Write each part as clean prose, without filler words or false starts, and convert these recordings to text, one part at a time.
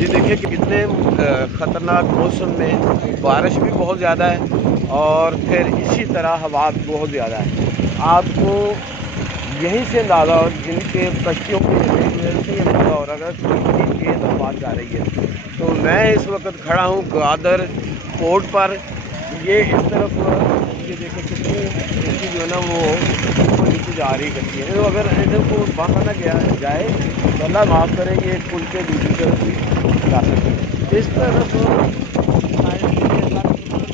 ये देखिए कि कितने ख़तरनाक मौसम में बारिश भी बहुत ज़्यादा है और फिर इसी तरह हवा बहुत ज़्यादा है। आपको यहीं से अंदाज़ा हो, जिनके कश्तियों की वजह से ये अंदाज़ा हो रहा है कि तेज़ हवा जा रही है। तो मैं इस वक्त खड़ा हूँ ग्वादर पोर्ट पर। ये इस तरफ ये देखिए कितनी जो है ना वो नीचे जा रही करती है। तो अगर इधर को बांधा ना गया जाए तो अल्लाह माफ़ करे, ये पुल के दूसरी तरफ भी जा सकते हैं। इस तरफ के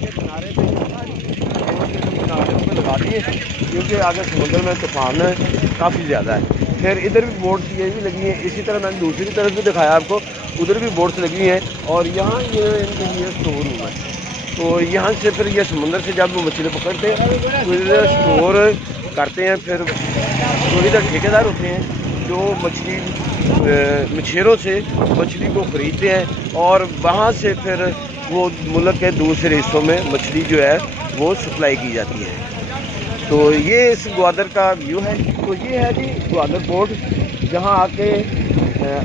किनारे पे किनारे पर लगा दिए क्योंकि आगे समुद्र में तूफान काफ़ी ज़्यादा है। फिर इधर भी बोट्स ये भी लगी हैं। इसी तरह मैंने दूसरी तरफ भी दिखाया आपको, उधर भी बोट्स लगी हैं। और यहाँ ये इनके लिए स्टोर रूम है। तो यहाँ से फिर ये समुंदर से जब वो मछली पकड़ते हैं तो इधर स्टोर करते हैं। फिर जो इधर ठेकेदार होते हैं जो मछली मछेरों से मछली को ख़रीदते हैं और वहाँ से फिर वो मुल्क के दूसरे हिस्सों में मछली जो है वो सप्लाई की जाती है। तो ये इस ग्वादर का व्यू है। तो ये है जी ग्वादर पोर्ट, जहाँ आके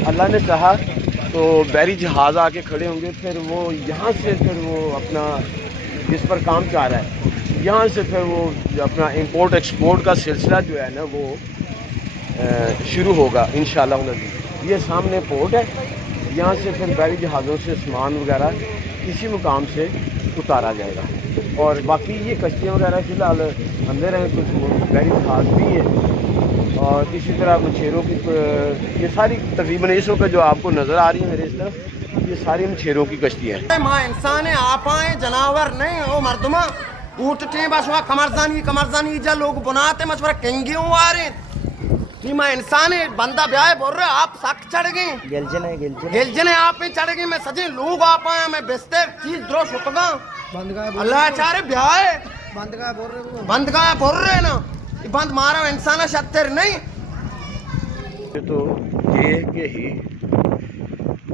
अल्लाह ने चाहा तो बैरी जहाज़ आके खड़े होंगे। फिर वो यहाँ से फिर वो अपना जिस पर काम चाह रहा है यहाँ से फिर वो अपना इंपोर्ट एक्सपोर्ट का सिलसिला जो है ना वो शुरू होगा इंशाअल्लाह। ये सामने पोर्ट है, यहाँ से फिर बैरी जहाज़ों से सामान वगैरह किसी मुकाम से उतारा जाएगा। और बाकी ये कश्तियाँ वगैरह फ़िलहाल अंदर हैं, कुछ बैरी जहाज़ भी हैं और इसी तरह मछेरों की ये सारी तकरीबन इस वक्त जो आपको नज़र आ रही है मेरे इस तरफ, ये सारी मछेरों की कश्तियाँ हैं। माँ इंसान है, आप आए जानवर नहीं हो मर्दमा उठते बस वहाँ कमरजानी जा लोग बनाते मशवरा केंगे आ रहे कि मैं इंसान है, बंदा ब्याह बोल रहे आप सख्त चढ़ गए गिलजने आप पे चढ़ गए। मैं सजे लोग आप आए, मैं बेस्ते चीज द्रोश होगा अल्लाह चारे ब्याह है बंद का बोल रहे ना बंद मारा इंसान शत्तर नहीं। तो ये के ही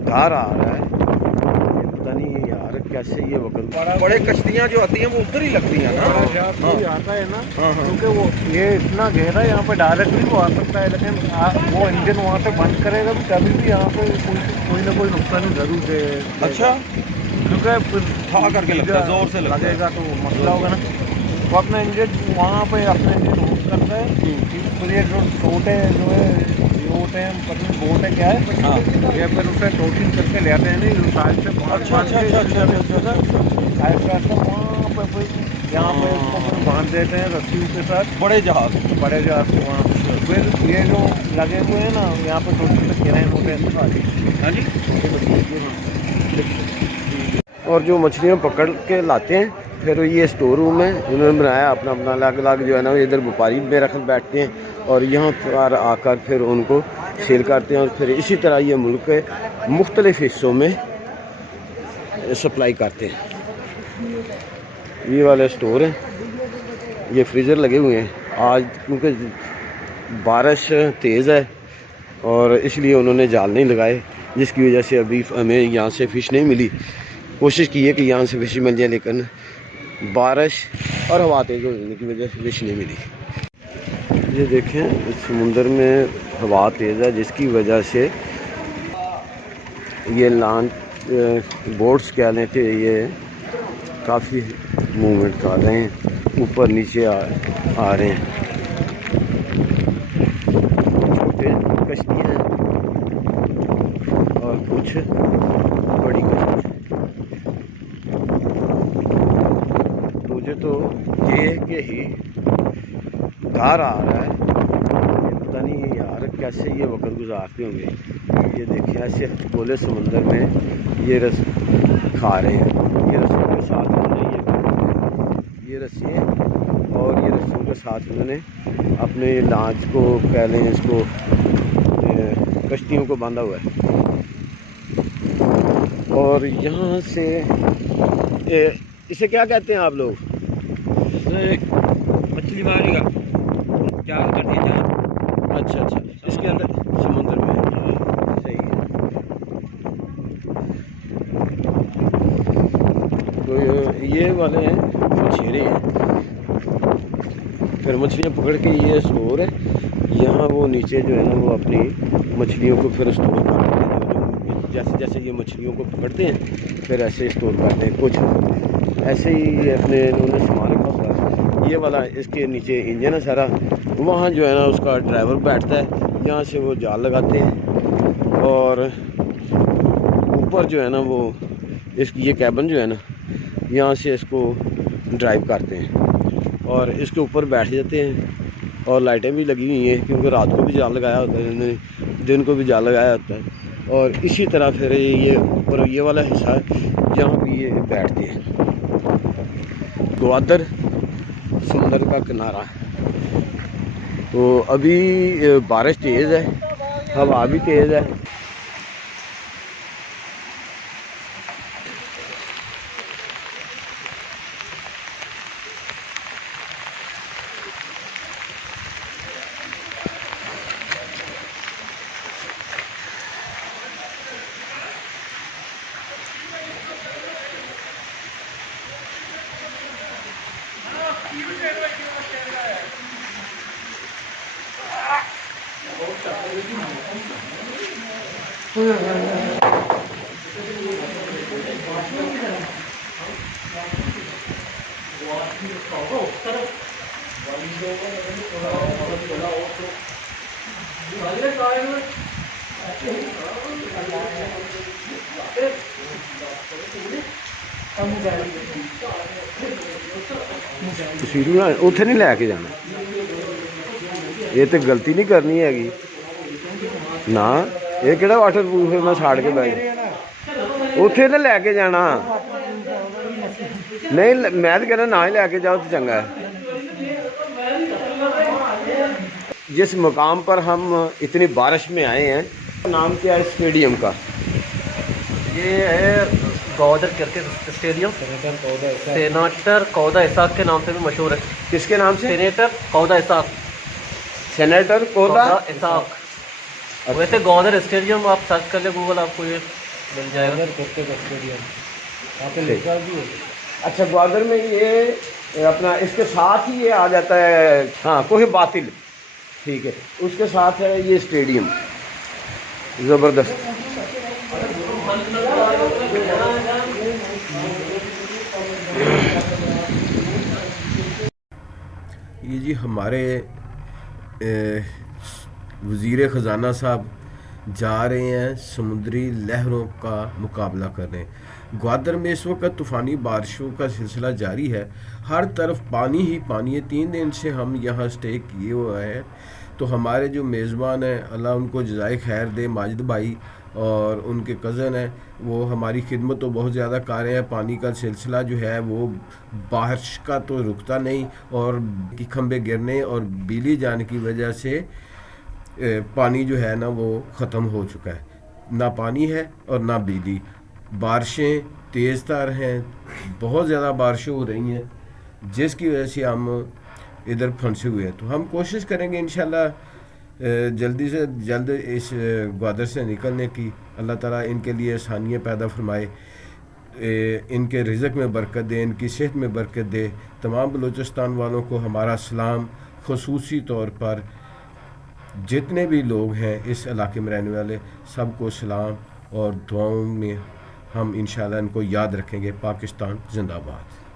घर आ रहा है, पता नहीं यार कैसे ये वक्त बड़े कश्तियाँ जो आती हैं वो उधर ही लगती हैं ना। आता है ना क्योंकि वो ये इतना गहरा यहाँ पे डायरेक्ट भी वो आ सकता है, लेकिन वो इंजन वहाँ से बंद करेगा तो कभी भी यहाँ पे कोई ना कोई नुकसान जरूर दे। अच्छा, क्योंकि था करके लगता है, जोर से लगेगा तो मसला होगा ना। वो अपना इंजन वहाँ पे अपना इंजन होल्ड करता है। फिर ये जो छोटे जो है बोट है, पता नहीं बोट है क्या है, ये फिर उसे टोटिंग करके ले आते हैं नहीं साइड से। अच्छा वहाँ पे फिर यहाँ पे उसको फिर बांध देते हैं रस्सी के साथ, बड़े जहाज को वहाँ। फिर ये जो लगे हुए हैं ना यहाँ पे टोटिंग पे किराए होते हैं। हाँ जी। और जो मछलियाँ पकड़ के लाते हैं फिर ये स्टोर रूम है, उन्होंने बनाया अपना अपना अलग अलग जो है ना। इधर व्यापारी बेरखल बैठते हैं और यहाँ पर आकर फिर उनको सेल करते हैं और फिर इसी तरह ये मुल्क के मुख्तलिफ़ हिस्सों में सप्लाई करते हैं। ये वाले स्टोर है, ये फ्रीज़र लगे हुए हैं। आज क्योंकि बारिश तेज़ है और इसलिए उन्होंने जाल नहीं लगाए, जिसकी वजह से अभी हमें यहाँ से फ़िश नहीं मिली। कोशिश की है कि यहाँ से फ़िश मिल जाए, लेकिन बारिश और हवा तेज़ होने की वजह से फ़िश नहीं मिली। ये देखें इस समुंदर में हवा तेज़ है, जिसकी वजह से ये लॉन्च बोट्स कह लें कि ये काफ़ी मूवमेंट कर रहे हैं, ऊपर नीचे आ रहे हैं। छोटे कश्तियाँ हैं और कुछ बड़ी कश्तियाँ। मुझे तो ये के ही घर आ रहा है, पता नहीं यार कैसे ये वक्त गुजारते होंगे। ये देखिए ऐसे खुले समंदर में ये रस खा रहे हैं। ये रस्सियों के साथ उन्होंने ये रस्सियाँ और ये रस्सियों के साथ उन्होंने अपने लांच को कह लें, इसको कश्तियों को बांधा हुआ है। और यहाँ से इसे क्या कहते हैं आप लोग? मछली मारी का जाल कर दिया। अच्छा, इसके अंदर समुद्र में सही है। तो ये वाले हैं मछेरे हैं। फिर मछलियाँ पकड़ के ये स्टोर है, यहाँ वो नीचे जो है ना वो अपनी मछलियों को फिर स्टोर करते हैं। जैसे जैसे ये मछलियों को पकड़ते हैं फिर ऐसे स्टोर करते हैं। कुछ ऐसे ही अपने इन्होंने सामान रखा हुआ है। ये वाला इसके नीचे इंजन है सारा, वहाँ जो है ना उसका ड्राइवर बैठता है, यहाँ से वो जाल लगाते हैं और ऊपर जो है ना वो ये कैबिन जो है ना यहाँ से इसको ड्राइव करते हैं और इसके ऊपर बैठ जाते हैं। और लाइटें भी लगी हुई हैं क्योंकि रात को भी जाल लगाया होता है, इन्होंने दिन को भी जाल लगाया होता है। और इसी तरह फिर ये ऊपर ये वाला हिस्सा है जहाँ भी ये बैठते हैं। ग्वादर समुद्र का किनारा। तो अभी बारिश तेज़ है, हवा भी तेज़ है। तस्वीर बना उत्थे नहीं लैके जाना, ये तो गलती नहीं करनी हैगी ना। ये किहड़ा वाटर प्रूफ है मैं छाड़ के बैठ उत्थे तो लैके जाना नहीं। मैं तो कहना ना ही लैके जाओ तो चंगा है। जिस मुकाम पर हम इतनी बारिश में आए हैं, नाम क्या है स्टेडियम का? ये है गौदर क्रिकेट स्टेडियम। सेनेटर कौदा इसाक के नाम से भी मशहूर है। किसके नाम से? सेनेटर कौदा इसाक। सेनेटर कौदा इसाक। वैसे गौदर स्टेडियम आप सर्च कर ले गूगल, आपको ये मिल जाएगा। अच्छा, ग्वादर में ये अपना इसके साथ ही ये आ जाता है। हाँ, कोहे बातिल, ठीक है, उसके साथ है ये स्टेडियम। ज़बरदस्त। ये जी हमारे वज़ीर ख़ज़ाना साहब जा रहे हैं समुद्री लहरों का मुकाबला करने। ग्वादर में इस वक्त तूफ़ानी बारिशों का सिलसिला जारी है, हर तरफ पानी ही पानी है। 3 दिन से हम यहाँ स्टे किए हुए हैं। तो हमारे जो मेज़बान हैं, अल्लाह उनको जज़ाए खैर दे, माजिद भाई और उनके कज़न हैं, वो हमारी खिदमत तो बहुत ज़्यादा कर रहे हैं। पानी का सिलसिला जो है वो बारिश का तो रुकता नहीं और खंभे गिरने और बिजली जाने की वजह से पानी जो है ना वो ख़त्म हो चुका है। ना पानी है और ना बिजली। बारिशें तेज़ तर हैं, बहुत ज़्यादा बारिशें हो रही हैं जिसकी वजह से हम इधर फंसे हुए हैं। तो हम कोशिश करेंगे इंशाल्लाह जल्दी से जल्द इस ग्वादर से निकलने की। अल्लाह ताला इनके लिए आसानियाँ पैदा फरमाए, इनके रिज़्क़ में बरकत दे, इनकी सेहत में बरकत दे। तमाम बलूचिस्तान वालों को हमारा सलाम, ख़ुसूसी तौर पर जितने भी लोग हैं इस इलाके में रहने वाले सबको सलाम और दुआओं में हम इंशाल्लाह इनको याद रखेंगे। पाकिस्तान जिंदाबाद।